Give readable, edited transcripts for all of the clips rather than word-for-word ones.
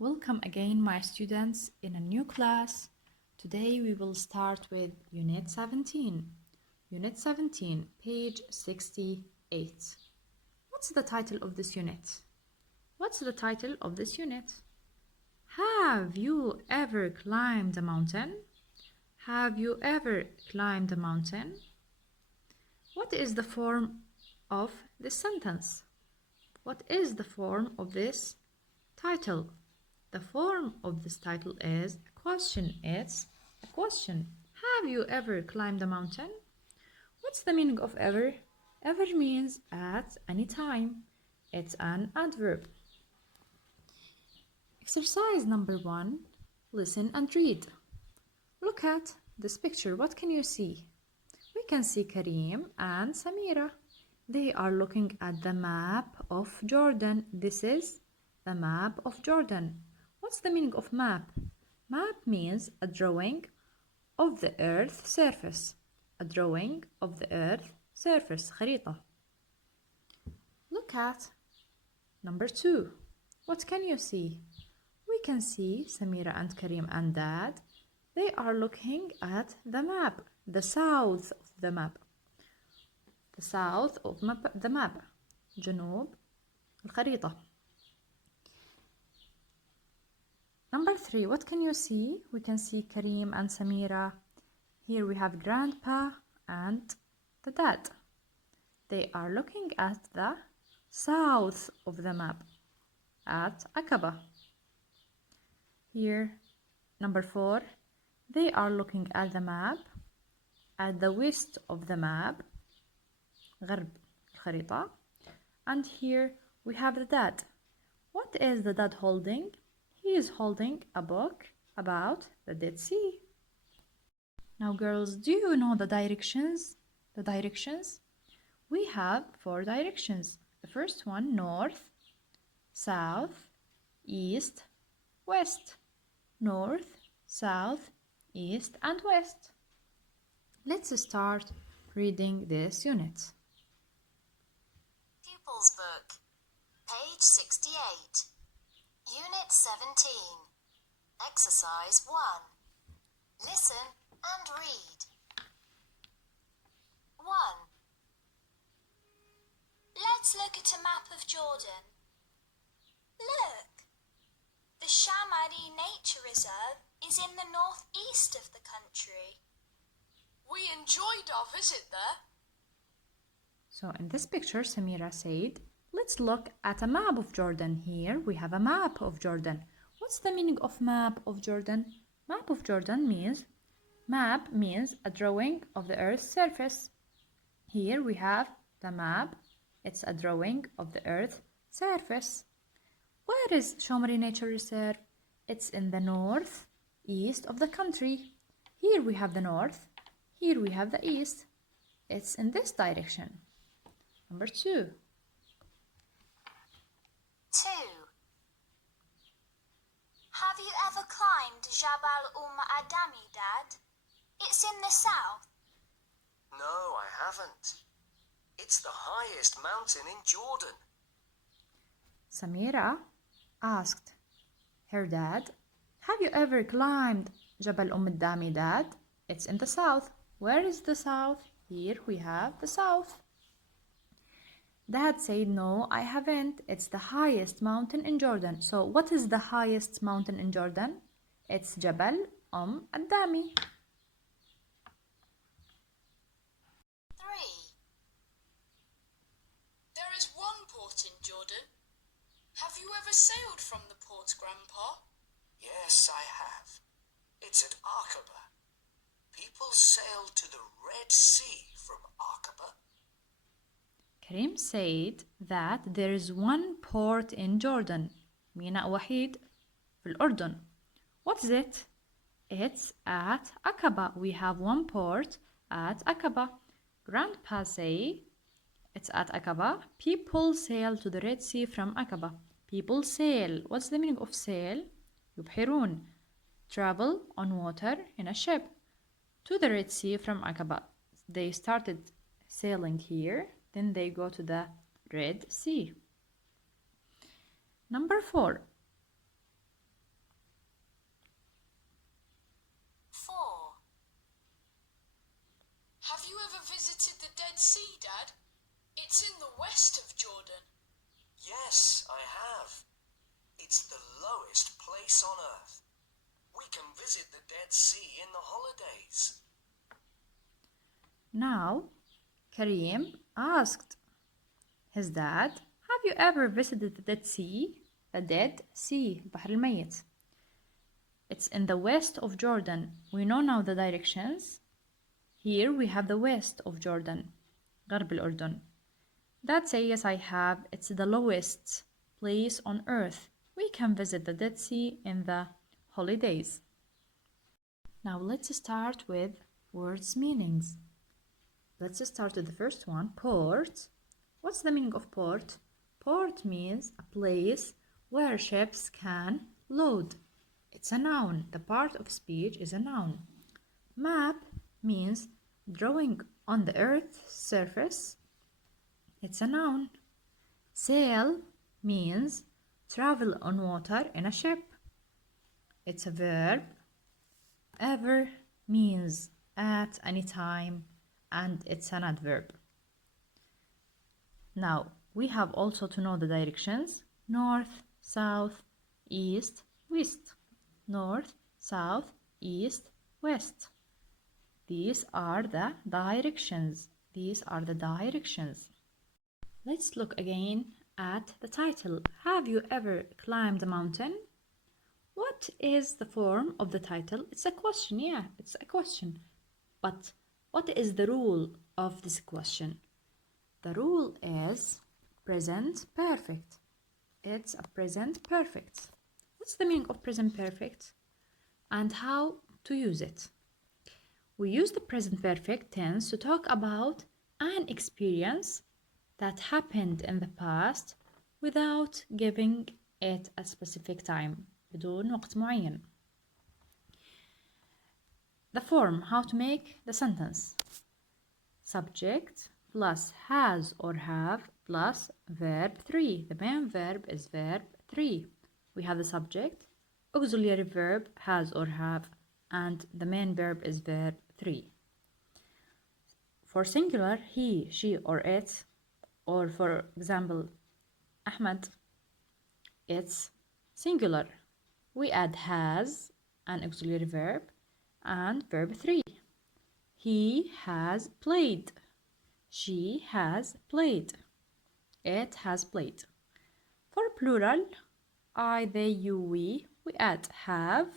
Welcome again, my students, in a new class. Today we will start with Unit 17. Unit 17, page 68. What's the title of this unit? What's the title of this unit? Have you ever climbed a mountain? Have you ever climbed a mountain? What is the form of this sentence? What is the form of this title? The form of this title is a question. It's a question. Have you ever climbed a mountain? What's the meaning of ever? Ever means at any time. It's an adverb. Exercise number 1. Listen and read. Look at this picture. What can you see? We can see Karim and Samira. They are looking at the map of Jordan. This is the map of Jordan. What's the meaning of map? Map means a drawing of the earth surface. A drawing of the earth surface. خريطة. Look at number 2. What can you see? We can see Samira and Karim and Dad. They are looking at the map, the south of the map. The south of the map. جنوب الخريطة. Number 3, what can you see? We can see Karim and Samira. Here we have grandpa and the dad. They are looking at the south of the map, at Aqaba. Here, number 4, they are looking at the map, at the west of the map, غرب الخريطة. And here we have the dad. What is the dad holding? He is holding a book about the Dead Sea. Now girls, do you know the directions? The directions? We have 4 directions. The first one, north, south, east, west. North, south, east, and west. Let's start reading this unit. Pupils Book, page 68. Unit 17. Exercise 1. Listen and read. 1. Let's look at a map of Jordan. Look! The Shamari Nature Reserve is in the northeast of the country. We enjoyed our visit there. So in this picture, Samira said, let's look at a map of Jordan. Here we have a map of Jordan. What's the meaning of map of Jordan? Map of Jordan means a drawing of the earth's surface. Here we have the map. It's a drawing of the earth's surface. Where is Shomri Nature Reserve? It's in the north east of the country. Here we have the north. Here we have the east. It's in this direction. Number 2. 2. Have you ever climbed Jabal Adami, Dad? It's in the south. No, I haven't. It's the highest mountain in Jordan. Samira asked her dad, have you ever climbed Jabal Dami, Dad? It's in the south. Where is the south? Here we have the south. Dad said, no, I haven't. It's the highest mountain in Jordan. So what is the highest mountain in Jordan? It's Jabal Dami. 3. There is one port in Jordan. Have you ever sailed from the port, Grandpa? Yes, I have. It's at Aqaba. People sail to the Red Sea from Aqaba. Karim said that there is one port in Jordan. ميناء وحيد في الأردن. What is it? It's at Aqaba. We have one port at Aqaba. Grandpa say it's at Aqaba. People sail to the Red Sea from Aqaba. People sail. What's the meaning of sail? يبحرون. Travel on water in a ship to the Red Sea from Aqaba. They started sailing here. Then they go to the Red Sea. Number 4. ever visited the Dead Sea, Dad? It's in the west of Jordan. Yes, I have. It's the lowest place on earth. We can visit the Dead Sea in the holidays. Now, Kareem asked his dad, have you ever visited the Dead Sea? The Dead Sea, البحر الميت. It's in the west of Jordan. We know now the directions. Here we have the west of Jordan, غرب الأردن. Dad say yes, I have. It's the lowest place on earth. We can visit the Dead Sea in the holidays. Now let's start with words meanings. Let's start with the first one, port. What's the meaning of port? Port means a place where ships can load. It's a noun. The part of speech is a noun. Map means drawing on the earth's surface. It's a noun. Sail means travel on water in a ship. It's a verb. Ever means at any time, and it's an adverb. Now, we have also to know the directions: north, south, east, west. North, south, east, west. These are the directions. These are the directions. Let's look again at the title. Have you ever climbed a mountain? What is the form of the title? It's a question, yeah, it's a question. But what is the rule of this question? The rule is present perfect. It's a present perfect. What's the meaning of present perfect and how to use it? We use the present perfect tense to talk about an experience that happened in the past without giving it a specific time. بدون وقت معين. The form, how to make the sentence. Subject plus has or have plus verb 3. The main verb is verb 3. We have the subject, auxiliary verb has or have, and the main verb is verb 3. For singular, he, she, or it, or for example, Ahmed, it's singular. We add has, an auxiliary verb, and verb 3. He has played. She has played. It has played. For plural, I, they, you, we add have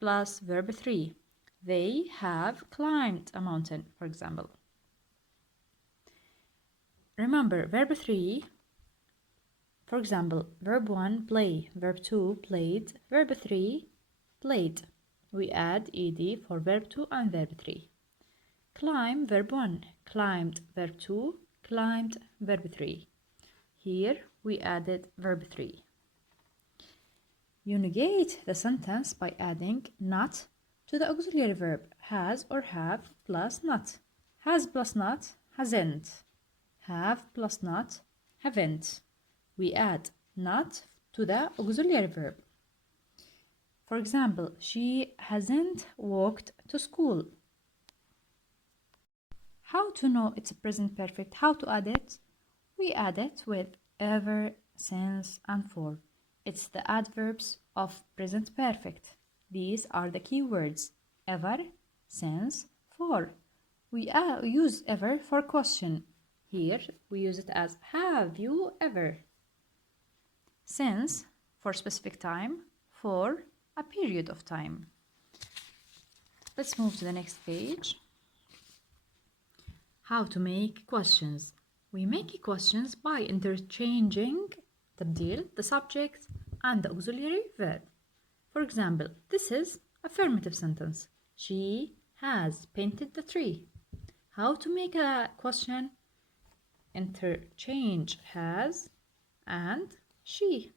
plus verb 3. They have climbed a mountain, for example. Remember, verb 3, for example, verb 1, play, verb 2, played, verb 3, played. We add ed for verb 2 and verb 3. Climb, verb 1, climbed, verb 2, climbed, verb 3. Here we added verb 3. You negate the sentence by adding not to the auxiliary verb has or have plus not. Has plus not, hasn't. Have plus not, haven't. We add not to the auxiliary verb. For example, she hasn't walked to school. How to know it's a present perfect? How to add it? We add it with ever, since, and for. It's the adverbs of present perfect. These are the key words: ever, since, for. We use ever for question. Here we use it as have you ever. Since for specific time, for a period of time. Let's move to the next page. How to make questions. We make questions by interchanging تبديل, the subject and the auxiliary verb. For example, this is affirmative sentence. She has painted the tree. How to make a question? Interchange has and she.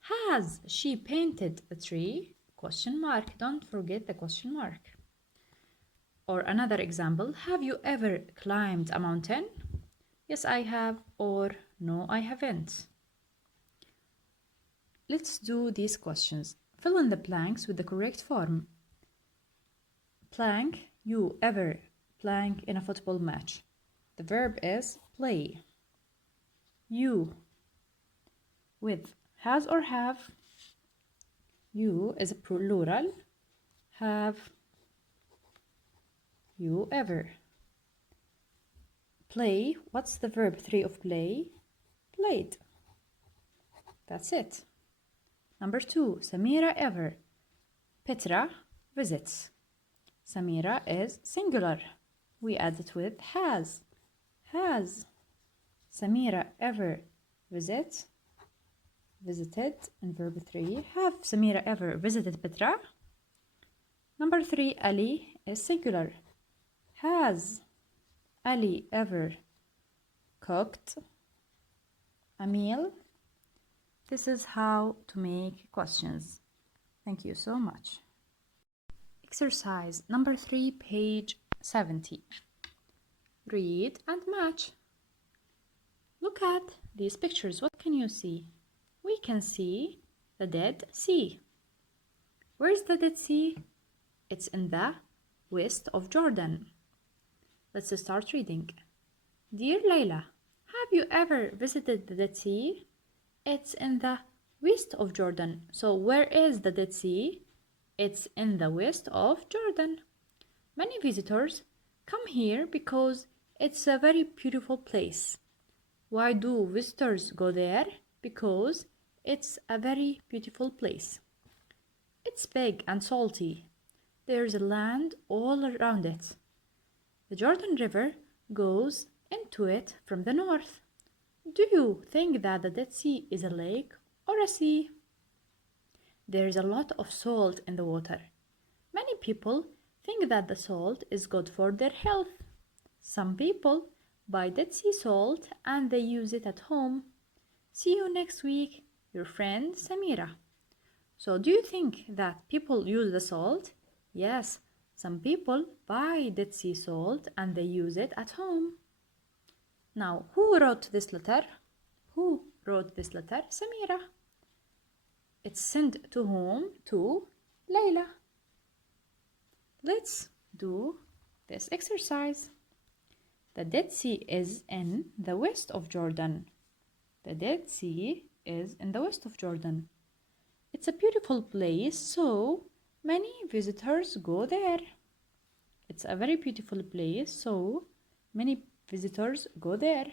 Has she painted the tree? Question mark. Don't forget the question mark. Or another example, have you ever climbed a mountain? Yes, I have, or no, I haven't. Let's do these questions. Fill in the blanks with the correct form. Blank, you ever playing in a football match. The verb is play. You with has or have. You is a plural. Have you ever? Play, what's the verb 3 of play? Played. That's it. Number 2, Samira ever. Petra visits. Samira is singular. We add it with has. Has. Samira ever visits. Visited in verb 3. Have Samira ever visited Petra? Number 3, Ali is singular. Has Ali ever cooked a meal? This is how to make questions. Thank you so much. Exercise number 3, page 70. Read and match. Look at these pictures. What can you see? We can see the Dead Sea. Where's the Dead Sea? It's in the west of Jordan. Let's start reading. Dear Layla, have you ever visited the Dead Sea? It's in the west of Jordan. So where is the Dead Sea? It's in the west of Jordan. Many visitors come here because it's a very beautiful place. Why do visitors go there? Because it's a very beautiful place. It's big and salty. There's land all around it. The Jordan River goes into it from the north. Do you think that the Dead Sea is a lake or a sea? There's a lot of salt in the water. Many people think that the salt is good for their health. Some people buy Dead Sea salt and they use it at home. See you next week, your friend Samira. So do you think that people use the salt? Yes, some people buy Dead Sea salt and they use it at home. Now, who wrote this letter? Who wrote this letter? Samira. It's sent to whom? To Layla. Let's do this exercise. The Dead Sea is in the west of Jordan. The Dead Sea is in the west of Jordan. It's a beautiful place, so many visitors go there. It's a very beautiful place, so many visitors go there.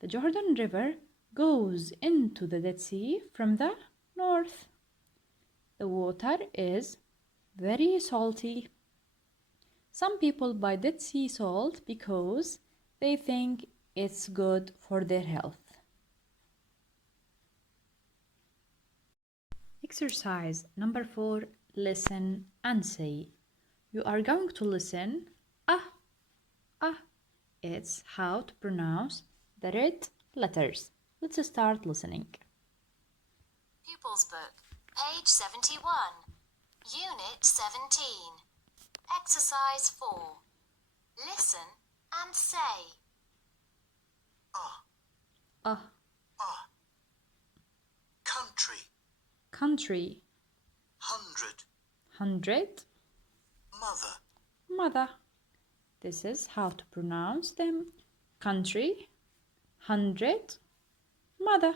The Jordan River goes into the Dead Sea from the north. The water is very salty. Some people buy Dead Sea salt because they think it's good for their health. Exercise number 4, listen and say. You are going to listen. Ah. It's how to pronounce the red letters. Let's start listening. Pupils Book, page 71, Unit 17, Exercise 4. Listen and say. Ah. Country. Country. 100. 100. Mother. Mother. This is how to pronounce them. Country. 100. Mother.